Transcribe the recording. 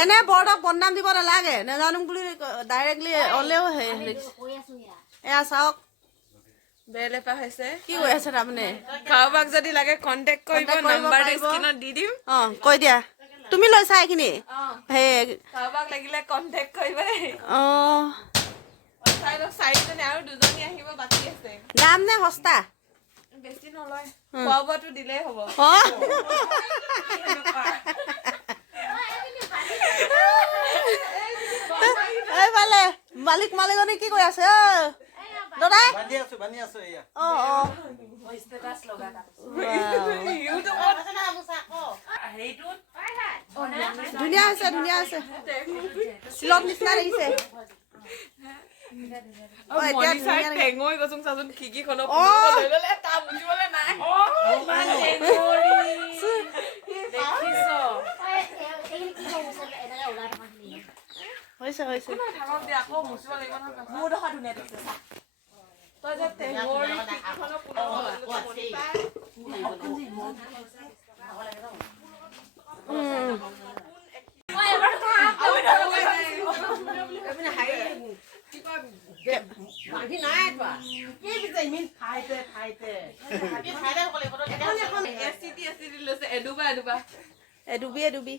এনে বৰদাক বদনাম দিব নালাগে নাজানো বুলি ডাইৰেক্টলি হ'লেও এয়া চাওক বেলেপা হৈছে কি কৈ আছে তাৰমানে কাৰোবাক যদি লাগে কন্টেক্ট কৰিব নাম্বাৰটো স্ক্ৰীনত দি দিম কৈ দিয়া তুমি লৈছা এইখিনি কাৰোবাক লাগিলে কন্টেক্ট কৰিব দেই চাৰিজনী আৰু দুজনী আহিব বাকী আছে দাম নে সস্তা বেছি নলয় খোৱা বোৱাটো দিলেই হ'ব এইফালে মালিক মালিকনী কি কৈ আছে দাদাই ধুনীয়া হৈছে ধুনীয়া হৈছে চিলত নিচিনা লাগিছে এডুবি